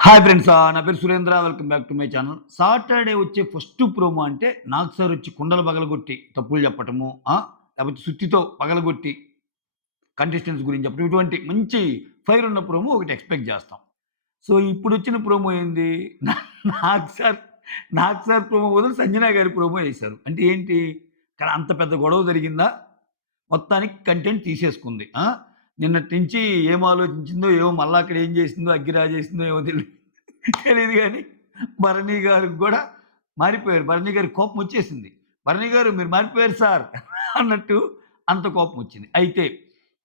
Hi friends, నా పేరు Surendra. Welcome back to my channel. Saturday వచ్చే ఫస్ట్ ప్రోమో అంటే నాగ్ సార్ వచ్చి కుండలు పగలగొట్టి తప్పులు చెప్పటము, లేకపోతే సుత్తితో పగలగొట్టి కంటెస్టెంట్స్ గురించి చెప్పడం, ఇటువంటి మంచి ఫైర్ ఉన్న ప్రోమో ఒకటి ఎక్స్‌పెక్ట్ చేస్తాం. సో, ఇప్పుడొచ్చిన ప్రోమో ఏంది? Nag sir Nag sir promo బదులు సంజన గారి ప్రోమో ఏశారు. అంటే ఏంటి? ఇక్కడ అంత పెద్ద గొడవ జరిగిందా? మొత్తానికి కంటెంట్ తీసేసుకుంది. నిన్నటి నుంచి ఏం ఆలోచించిందో, ఏమో మళ్ళా అక్కడ ఏం చేసిందో, అగ్గి రాజేసిందో ఏమో తెలీదు గానీ, భరణి గారికి గూడా మారిపోయారు. భరణి గారికి కోపమొచ్చేసింది. భరణి గారు మీరు మారిపోయారు సార్ అన్నట్టు అంత కోపమొచ్చింది. అయితే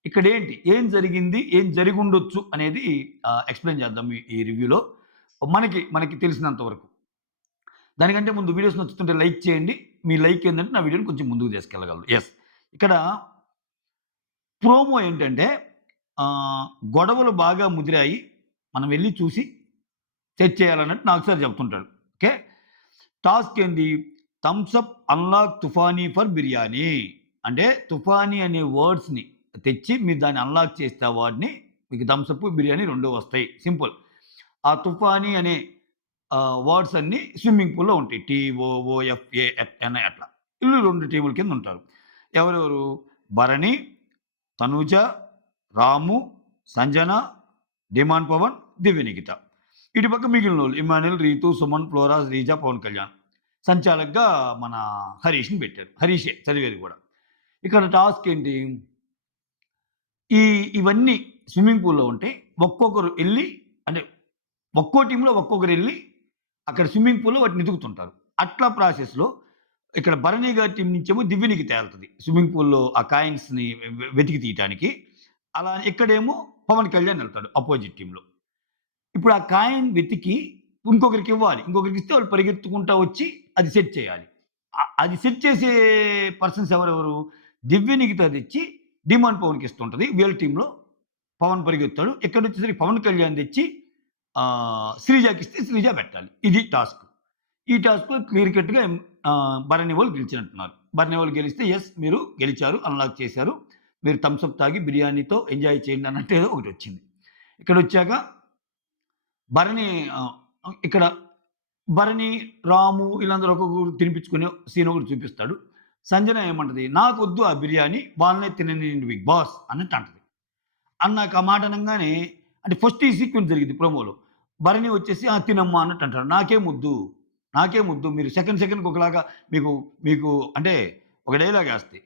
ఇక్కడేంటి? ఏం జరిగింది? ఏం జరిగుండొచ్చు అనేది ఎక్స్‌ప్లెయిన్ చేద్దాం ఈ రివ్యూలో. మనకి తెలిసినంత వరకు. దానికంటే ముందు వీడియోస్ నచ్చుతుంటే లైక్ చేయండి. మీ లైక్ ఏందంటే నా వీడియోని కొంచెం ముందుకు తీసుకెళ్ళగలరు. యెస్. ఇక్కడ ప్రోమో ఏంటంటే ఆహ్, గొడవలు బాగా ముదిరాయి. మనం వెళ్లి చూసి సెట్ చేయాలన్నట్టు నాకు సార్ చెప్తుంటాడు. ఓకే. టాస్క్ ఏంది? థమ్స్ అప్ అన్లాక్ తుఫానీ ఫర్ బిర్యానీ. అంటే తుఫానీ అనే వర్డ్స్‌ని తెచ్చి మీరు దాన్ని అన్లాక్ చేస్తే ఆ వర్డ్‌ని మీకు థమ్స్ అప్, బిర్యానీ 2 వస్తాయి. సింపుల్. ఆ తుఫానీ అనే వర్డ్స్ అన్నీ స్విమ్మింగ్ పూల్‌లో ఉంటాయి. టీఓఓఎఫ్ఏఎన్ అట్లా. ఈళ్ళు 2 టీముల కింద ఉంటారు. ఎవరెవరు? భరణి, తనూజ, రాము, సంజన, డిమాండ్ పవన్, దివ్య నిఖిత. ఇటు పక్క మిగిలినోళ్ళు ఇమ్మాన్యుల్, రీతు, సుమన్, ఫ్లోరా, శ్రీజ, పవన్ కళ్యాణ్. సంచాలక్‌గా మన హరీష్‌ని పెట్టారు. హరీషే చదివేది గూడా. ఇక్కడ టాస్క్ ఏంటి? ఈ ఇవన్నీ స్విమ్మింగ్ పూల్‌లో ఉంటే ఒక్కొక్కరు ఎళ్లి, అంటే ఒక్కో టీమ్‌లో ఒక్కొక్కరెళ్లి అక్కడ స్విమ్మింగ్ పూల్‌లో వాటిని ఎతుకుతుంటారు. అట్లా ప్రాసెస్‌లో ఇక్కడ భరణి గారి టీమ్ నుంచేమో దివ్య నిఖిత ఎళ్తది. స్విమ్మింగ్ పూల్‌లో ఆ కాయిన్స్‌ని వెతికి తీయటానికి. అలా ఇక్కడేమో పవన్ కళ్యాణ్ ఎళ్తాడు అపోజిట్ టీమ్‌లో. ఇప్పుడు ఆ కాయిన్ వెతికి ఇంకొకరికివ్వాలి. ఇంకొకరికిస్తే వాళ్ళు పరిగెత్తుకుంటా వచ్చి అది సెట్ చేయాలి. అది సెట్ చేసే పర్సన్స్ ఎవరెవరు? దివ్య నిఖిత తెచ్చి డిమాండ్ పవన్‌కి ఇస్తుంటది. వీళ్ళ టీమ్‌లో పవన్ పరిగెత్తాడు. ఇక్కడొచ్చేసరికి పవన్ కళ్యాణ్ తెచ్చి శ్రీజకిస్తే శ్రీజ పెట్టాలి. ఇది టాస్క్. ఈ టాస్క్‌లో క్లియర్ కట్‌గా భరణి వాళ్ళు గెలిచినట్టున్నారు. భరణి వాళ్ళు గెలిస్తే యెస్ మీరు గెలిచారు. అన్‌లాక్ చేశారు. మీరు థమ్స్ అప్ తాగి బిర్యానీతో ఎంజాయ్ చేయండి అన్నట్టు ఏదో ఒకటొచ్చింది. ఇక్కడొచ్చాక భరణి ఇక్కడ భరణి, రాము వీళ్ళందరూ ఒక్కొక్కరు తినిపించుకునే సీన్ ఒకటి చూపిస్తాడు. సంజన ఏమంటది? "నాకొద్దు ఆ బిర్యానీ వాళ్ళనే తిననీయండి బిగ్ బాస్" అన్నట్టు అంటది. అన్నాక ఆ మాట అనంగానే అంటే ఫస్ట్ ఈ సీక్వెన్స్ జరిగిద్ది ప్రోమోలో. భరణి వచ్చేసి తినమ్మా అన్నట్టు అంటాడు. నాకేమొద్దు, నాకేమొద్దు మీరు సెకండ్ సెకండ్‌కి ఒకలాగా మీకు మీకు అంటే ఒక డైలాగ్ ఏస్తది.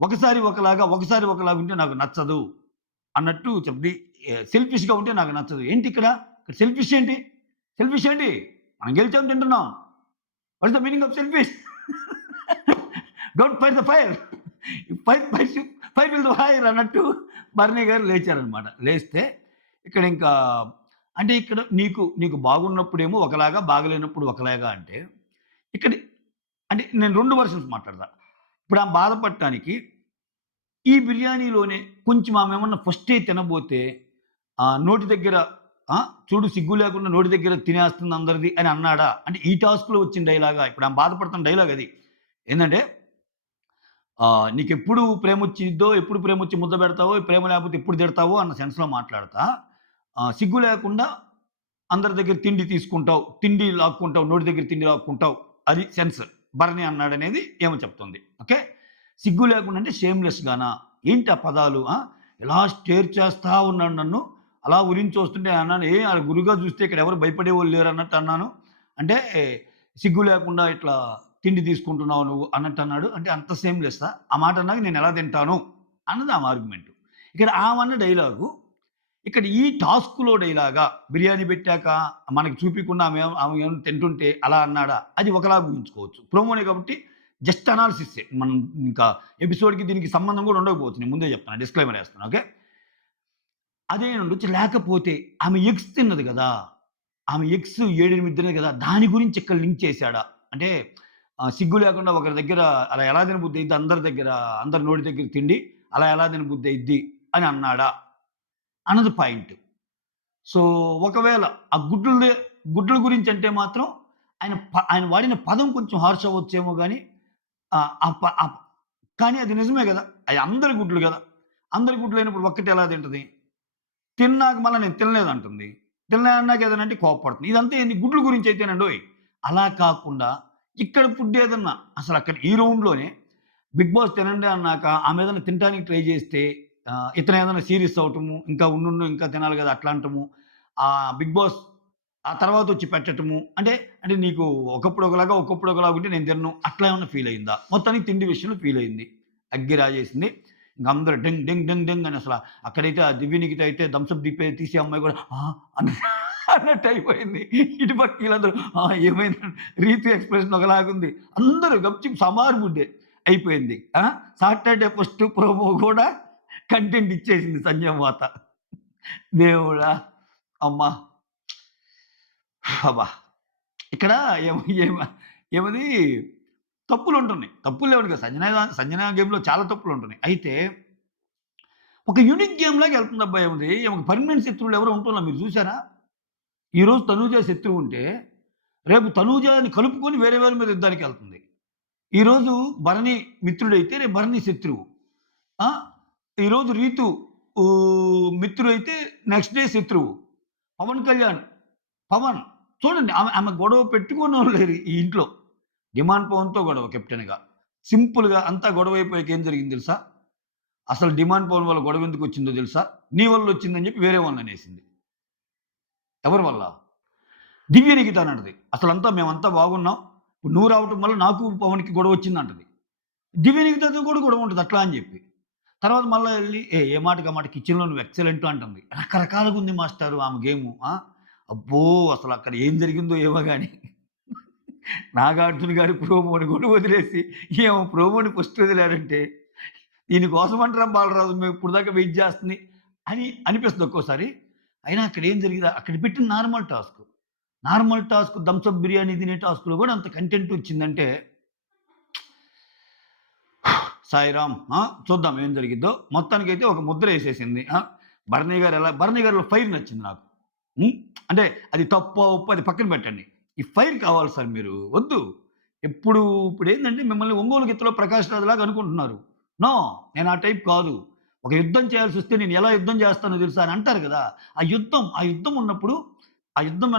ఒకసారి ఒకలాగా, ఒకసారి ఒకలాగా ఉంటే నాకు నచ్చదు అన్నట్టు చెప్ది. సెల్ఫిష్‌గా ఉంటే నాకు నచ్చదు. ఏంటి ఇక్కడ? ఇక్కడ సెల్ఫిష్ ఏంటి? సెల్ఫిష్ ఏంటి? మనం గెలిచాం తింటున్నాం. What is the meaning of selfish? Don't fire the fire. Fire fire fire will the fire అన్నట్టు భరణి గారు లేచారనమాట. లేస్తే ఇక్కడ ఇంకా అంటే ఇక్కడ నీకు బాగున్నప్పుడేమో ఒకలాగా, బాగలేనప్పుడు ఒకలాగా అంటే, ఇక్కడ అంటే నేను 2 వెర్షన్స్ మాట్లాడతా. ఇప్పుడు ఆమె బాధపడటానికి ఈ బిర్యానీలోనే కొంచెం ఆమేమన్నా ఫస్టే తినబోతే నోటి దగ్గర చూడు సిగ్గు లేకుండా నోటి దగ్గర తినేస్తుంది అందరిది అని అన్నాడా? అంటే ఈ టాస్క్‌లో వచ్చిన డైలాగా? ఇప్పుడు ఆమె బాధపడుతున్న డైలాగ్ అది. ఏందంటే నీకెప్పుడు ప్రేమొచ్చిద్దో, ఎప్పుడు ప్రేమొచ్చి ముద్ద పెడతావో, ప్రేమ లేకపోతే ఎప్పుడు తిడతావో అన్న సెన్స్‌లో మాట్లాడతా, సిగ్గు లేకుండా అందరి దగ్గర తిండి తీసుకుంటావు, తిండి లాక్కుంటావు, నోటి దగ్గర తిండి లాక్కుంటావు. అది సెన్స్. భరణి అన్నాడనేది ఏమో చెప్తుంది. ఓకే. సిగ్గు లేకుండా అంటే షేమ్‌లెస్‌గానా? ఏంటి ఆ పదాలు? ఇలా స్టేర్ చేస్తా ఉన్నాడు నన్ను. అలా ఉరించొస్తుంటే అన్నాను, ఆడ గురువుగా చూస్తే ఇక్కడ ఎవరు భయపడేవాళ్ళు లేరన్నట్టు అన్నాను. అంటే సిగ్గు లేకుండా ఇట్లా తిండి తీసుకుంటున్నావు నువ్వు అన్నట్టన్నాడు. అంటే అంత సేమ్‌లెస్సా? ఆ మాట అన్నాక నేనెలా తింటాను? అన్నది ఆమె ఆర్గ్యుమెంట్. ఇక్కడ ఆమన్న డైలాగు, ఇక్కడ ఈ టాస్క్‌లో డైలాగా బిర్యానీ పెట్టాక మనకి చూపియకుండా ఆమె ఏమన్నా తింటుంటే అలా అన్నాడా? అది ఒకలాగా ఊహించుకోవచ్చు. ప్రోమోనే కాబట్టి జస్ట్ అనాలిసిస్సే. మనం ఇంకా ఎపిసోడ్‌కి దీనికి సంబంధం కూడా ఉండకపోవచ్చు. నేను ముందే చెప్తున్నా. డిస్క్లైమర్ ఏస్తున్నా. ఓకే. అదేనుండొచ్చు. లేకపోతే ఆమె ఎగ్స్ తిన్నది గదా! ఆమె ఎగ్స్ 7, 8 తిన్నది గదా! దాని గురించి ఇక్కడ లింక్ చేసాడా? అంటే సిగ్గు లేకుండా ఒకరి దగ్గర అలా ఎలా తినబుద్దయిద్ది అందరి దగ్గర, అందరి నోటి దగ్గర తిండి అలా ఎలా తినబుద్దయిద్ది అని అన్నాడా? అన్నది పాయింట్. సో, ఒకవేళ ఆ గుడ్ల గురించంటే మాత్రం ఆయన వాడిన పదం కొంచెం హార్ష్ అవ్వచ్చేమో గానీ ఆహ్, ఆహ్, ప ఆహ్, కానీ అది నిజమే గదా! అయి అందరి గుడ్లు గదా! అందరి గుడ్లయినప్పుడు ఒక్కటి ఎలా తింటది? తిన్నాక మళ్ళా నేను తినలేదంటుంది. తినలే అన్నాక ఏదైనా అంటే కోప్పడుతుంది. ఇదంతా ఏంది గుడ్ల గురించి అయితేనండోయ్. అలా కాకుండా ఇక్కడ ఫుడ్ ఏదన్నా అసలక్కడ ఈ రౌండ్‌లోనే 'బిగ్ బాస్' తినండి అన్నాక ఆమె ఏదైనా తినటానికి ట్రై చేస్తే ఇతను ఏదైనా సీరియస్ అవ్వటము, ఇంకా ఉండుండు ఇంకా తినాలి కదా! అట్లా అంటము. 'బిగ్ బాస్' ఆ తర్వాతొచ్చి పెట్టటము. అంటే నీకు ఒకప్పుడు ఒకలాగా, ఒకప్పుడు ఒకలాగా ఉంటే నేను తినను. అట్లా ఏమన్నా ఫీల్ అయిందా? మొత్తానికి తిండి విషయంలో ఫీల్ అయింది. అగ్గి రాజేసింది. ఇంక అందరూ డింగ్ డింగ్ డింగ్ డింగ్ అని అసల అక్కడైతే ఆ దివ్య నిఖిత అయితే థమ్స్ అప్ తీసే అమ్మాయి కూడా అన్న అన్నట్టు అయిపోయింది. ఇటు పక్క వీళ్ళందరూ ఏమైందంటే రీతు ఎక్స్‌ప్రెషన్ ఒకలాగుంది. అందరూ గప్‌చుప్ సమారుబుడ్డే అయిపోయింది. సాటర్‌డే ఫస్ట్ ప్రోమో కూడా కంటెంట్ ఇచ్చేసింది సంజయ్ మాత. దేవుడా! అమ్మా! అబ్బా! ఇక్కడ ఏమ ఏమ ఏమది తప్పులుంటున్నాయి. తప్పులు లేవని కాదు. సంజన గేమ్‌లో చాలా తప్పులుంటున్నాయి. అయితే ఒక యూనిక్ గేమ్‌లాగా ఎళ్తుందబ్బా ఈమెది. ఈమెకి పర్మనెంట్ శత్రువులు ఎవరో ఉంటున్నా మీరు చూసారా? ఈరోజు తనూజ శత్రువు ఉంటే, రేపు తనూజని కలుపుకొని వేరే వాళ్ళ మీద యుద్ధానికెళ్తుంది. ఈరోజు భరణి మిత్రుడైతే, రేపు భరణి శత్రువు. ఆ! ఈరోజు రీతు మిత్రుడైతే నెక్స్ట్ డే శత్రువు. పవన్ కళ్యాణ్, పవన్ చూడండి ఆమె ఆమె గొడవ పెట్టుకున్నోళ్ళు లేరు ఈ ఇంట్లో. డిమాండ్ పవన్‌తో గొడవ కెప్టెన్‌గా. సింపుల్‌గా అంతా గొడవైపోయాక ఏం జరిగింది తెలుసా? అసలు డిమాండ్ పవన్ వల్ల గొడవ ఎందుకొచ్చిందో తెలుసా? నీ వల్లొచ్చిందని చెప్పి వేరే వాళ్ళననేసింది. ఎవరి వల్ల? దివ్య నిఖిత అనంటది. అసలంతా మేమంతా బాగున్నాం. ఇప్పుడు నువ్వు రావటం వల్ల నాకు పవన్‌కి గొడవొచ్చిందంటది. దివ్య నిఖితతో కూడా గొడవ ఉంటది అట్లా అని చెప్పి. తర్వాత మళ్ళా ఎళ్లి ఏ మాటకి ఆ మాట కిచెన్‌లో నువ్వు ఎక్సలెంట్ అంటుంది. రకరకాలుగుంది మాస్టారు ఆమె గేము. అబ్బో! అసలక్కడ ఏం జరిగిందో ఏమో గాని. నాగార్జున గారి ప్రోమోని కూడా వదిలేసి ఈమె ప్రోమోని ఫస్ట్ వదిలారంటే దీనికోసమంటరా బాలరాజు మేము ఇప్పటిదాకా వెయిట్ చేస్తుంది అని అనిపిస్తుంది ఒక్కోసారి. అయినా అక్కడ ఏం జరిగింది అక్కడ పెట్టిన normal task. Normal task Thums Up biryani తినే టాస్క్‌లో కూడా అంత కంటెంట్ వచ్చిందంటే సాయిరామ్ చూద్దాం ఏం జరిగిద్దో. మొత్తానికైతే ఒక ముద్ర ఏసేసింది. భరణి గారిలో ఫైర్ నచ్చింది నాకు. హ్మ్. అంటే అది తప్పో, ఒప్పో అది పక్కన పెట్టండి. ఈ ఫైర్ కావాలి సార్ మీరు. వద్దు. ఇప్పుడేందంటే మిమ్మల్ని 'ఒంగోలు గిత్తలో' ప్రకాష్ రాజ్‌లాగా అనుకుంటున్నారు. నో. నేను ఆ టైప్ కాదు. ఒక యుద్ధం చేయాల్సొస్తే నేను ఎలా యుద్ధం చేస్తానో తెలుసా అని అంటారు గదా! ఆ యుద్ధం ఉన్నప్పుడు ఆ యుద్ధం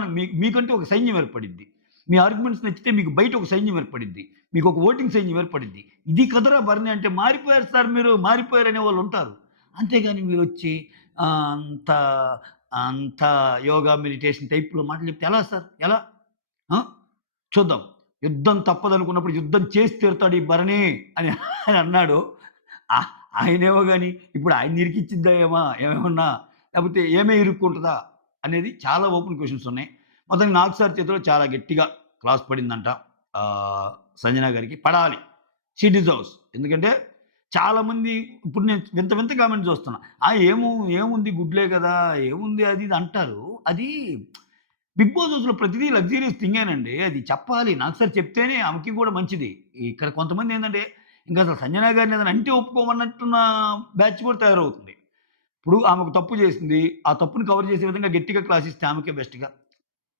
మీకంటూ ఒక సైన్యం ఏర్పడిద్ది. మీ ఆర్గ్యుమెంట్స్ నచ్చితే మీకు బయట ఒక సైన్యం ఏర్పడిద్ది. మీకొక ఓటింగ్ సైన్యం ఏర్పడిద్ది. ఇది కదరా భరణి అంటే మారిపోయారు సార్ మీరు, మారిపోయారు అనేవాళ్ళుంటారు. అంతేగాని మీరొచ్చి అంత అంత యోగా, మెడిటేషన్ టైప్‌లో మాటలు చెప్తే ఎలా సార్? ఎలా? ఆ! చూద్దాం. యుద్ధం తప్పదనుకున్నప్పుడు యుద్ధం చేసి తీరుతాడు ఈ భరణి అని అని అన్నాడు. ఆహ్, ఆయనేమో గాని ఇప్పుడు ఆయన్ని ఇరికిచ్చిద్దా ఏమన్నా? లేకపోతే ఇరుక్కుంటదా? అనేది చాలా ఓపెన్ క్వెషన్స్ ఉన్నాయి. మొత్తానికి నాగ్ సార్ చేతిలో చాలా గట్టిగా క్లాస్ పడిందంట. సంజన గారికి. పడాలి. She deserves. ఎందుకంటే చాలామంది ఇప్పుడు నేను వింత వింత కామెంట్స్ చూస్తున్నా. ఏముంది గుడ్లే కదా! ఏముంది అది ఇది అంటారు. అది బిగ్ బాస్ హౌస్‌లో ప్రతిదీ లగ్జూరియస్ థింగేనండి. అది చెప్పాలి. నాకు సార్ చెప్తేనే ఆమెకి కూడా మంచిది. ఇక్కడ కొంతమందేందంటే ఇంకసలు సంజన గారిని ఏదైనా అంటే ఒప్పుకోమన్నట్టున్న బ్యాచ్ కూడా తయారవుతుంది. ఇప్పుడు ఆమె ఒక తప్పు చేసింది. ఆ తప్పుని కవర్ చేసే విధంగా గట్టిగా క్లాస్ ఇస్తే ఆమెకే బెస్ట్‌గా.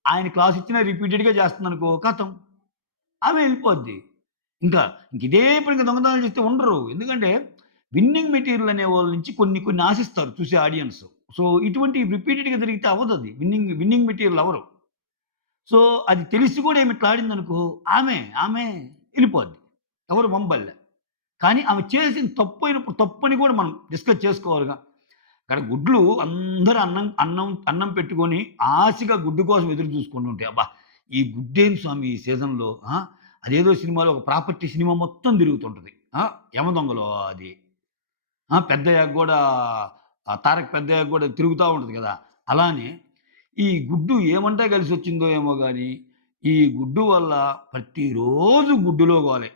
ఆయన క్లాస్ ఇచ్చినా రిపీటెడ్‌గా చేస్తుందనుకో ఖతం. ఆమె ఎళ్ళిపోద్ది. ఇంక ఇదే పనిగా దొంగతనాలు చేస్తే ఉండరు. ఎందుకంటే విన్నింగ్ మెటీరియల్ అనేవాళ్ళ నుంచి కొన్ని కొన్ని ఆశిస్తారు చూసే ఆడియన్స్. సో, ఇటువంటివి రిపీటెడ్‌గా జరిగితే అవ్వదది. విన్నింగ్ మెటీరియల్ అవ్వరు. సో, అది తెలిసి కూడా ఈమె ఇట్లా ఆడిందనుకో ఆమె ఎళ్ళిపోద్ది. ఎవరు పంపల్లే. కానీ ఆమె చేసిన తప్పయినప్పుడు తప్పని కూడా మనం డిస్కస్ చేసుకోవాలిగా. అక్కడ గుడ్లు అందరూ అన్నం పెట్టుకొని ఆశగా గుడ్డు కోసం ఎదురు చూసుకుంటుంటే, అబ్బా! ఈ గుడ్డేంటి స్వామి ఈ సీజన్‌లో అదేదో సినిమాలో ఒక ప్రాపర్టీ సినిమా మొత్తం తిరుగుతుంటది. 'యమదొంగలో' అది. పెద్దయ్యాక గూడా 'తారక్' పెద్దయ్యాక గూడా తిరుగుతా ఉంటది గదా! అలానే ఈ గుడ్డు ఏమంటే కలిసొచ్చిందో ఏమో గాని, ఈ గుడ్డు వల్ల ప్రతిరోజు గుడ్డులో గోలే.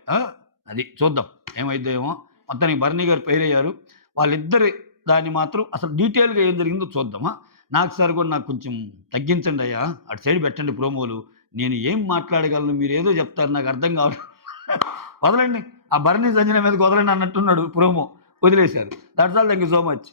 అది చూద్దాం ఏమైద్దో ఏమో! మొత్తానికి భరణి గారు ఫెయిలయ్యారు. వాళ్ళిద్దరి దాన్ని మాత్రం అసలు డీటెయిల్‌గా ఏం జరిగిందో చూద్దాం. నాకు సార్ గూడా నాకు కొంచెం తగ్గించండయ్యా! అటు సైడ్ పెట్టండి ప్రోమోలు. నేను ఏం మాట్లాడగలను మీరేదో జెప్తారు నాకర్థం కావట్లేదు. వదలండి. ఆ భరణి సంజన మీదకి వదలండి అన్నట్టున్నాడు ప్రోమో. వదిలేశారు. That's all. Thank you so much.